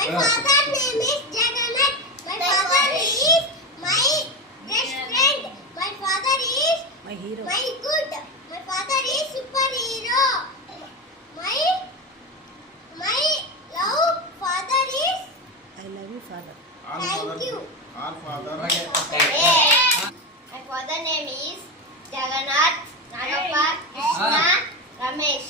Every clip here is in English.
My father name is Jagannath. My father is my best friend. My father is My hero. my good. My father is superhero. My love father is. I love you, father. Thank you. All father. My father name is Jagannath, Nagappa, Krishna, Ramesh.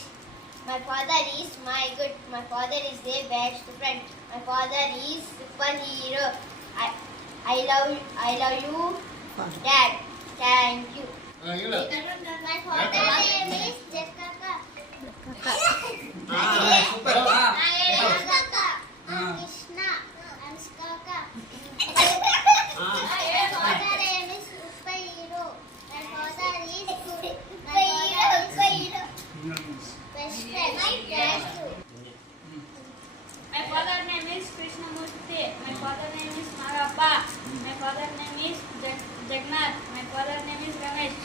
My father is my good. My father is their best friend. My father is superhero. I love you, Father. Dad. Thank you. ಹೇಳು. My father name is Jakkaka. super. Nagakka. Krishna. Anskaka. My father name is superhero. My father is good. My father is best friend. My dad too. My father name is Krishnamurti. My father name is Nagappa. My father name is Jagannath. My father name is Ramesh.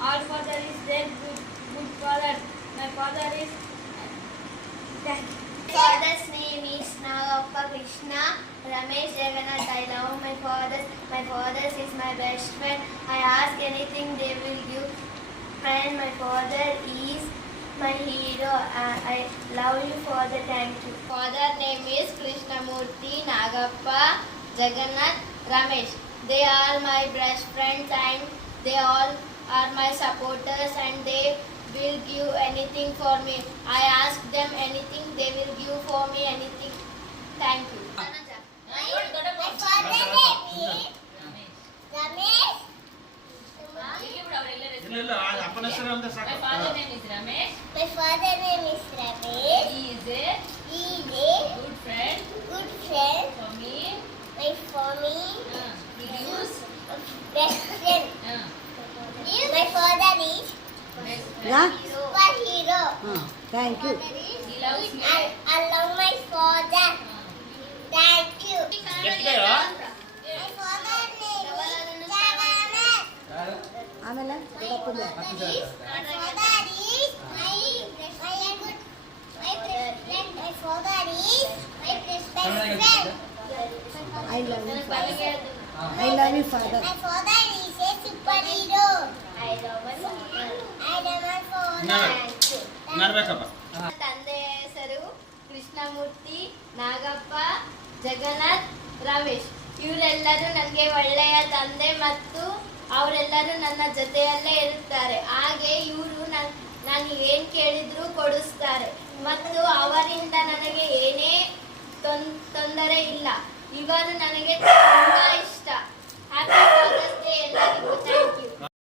All father is their good father. My father is My father's name is Nagappa, Krishna, Ramesh, Jagannath. I love my father. My father is my best friend. I ask anything they will give. And my father is my hero. I love you, father. Thank you. Father name is Krishnamurti, Nagappa, Jagannath, Ramesh. They are my best friends and they all are my supporters and they will give anything for me. I ask them anything, they will give for me anything. Thank you. My father name is Ramesh. ಇಲ್ಲ ಅಪ್ಪನ ಹೆಸರು ಅಂತ My ಸಾಕು. father name is Ramesh. My father name is Ramesh. He is a He is a good friend good friend. for me. For me, Reduce. best friend. My father is Yeah? superhero. Thank you. He loves me. I love my father. Thank you. ಎಷ್ಟಿದೆಯೋ? My father name is Jagannath. ಆಮೇಲೆ ದೊಡ್ಡಪ್ಪಂದು. My father is my good my best friend. My father is my best friend. I love you, father. I love you, father. My father is a superhero. I love my father. I love my father. Thank you. ನಡ್ಬೇಕಪ್ಪ. ತಂದೆ ಹೆಸರು ಕೃಷ್ಣಮೂರ್ತಿ, ನಾಗಪ್ಪ, ಜಗನ್ನಾಥ್, ರಮೇಶ್. ಇವರೆಲ್ಲರೂ ನನಗೆ ಒಳ್ಳೆಯ ತಂದೆ ಮತ್ತು ಅವರೆಲ್ಲರೂ ನನ್ನ ಜೊತೆಯಲ್ಲೇ ಇರುತ್ತಾರೆ. ಹಾಗೆ ಇವರು ನಾನು ಏನು ಕೇಳಿದ್ರು ಕೊಡಿಸ್ತಾರೆ ಮತ್ತು ಅವರಿಂದ ನನಗೆ ಏನೇ ತೊಂದರೆ ಇಲ್ಲ. ಇವರು ನನಗೆ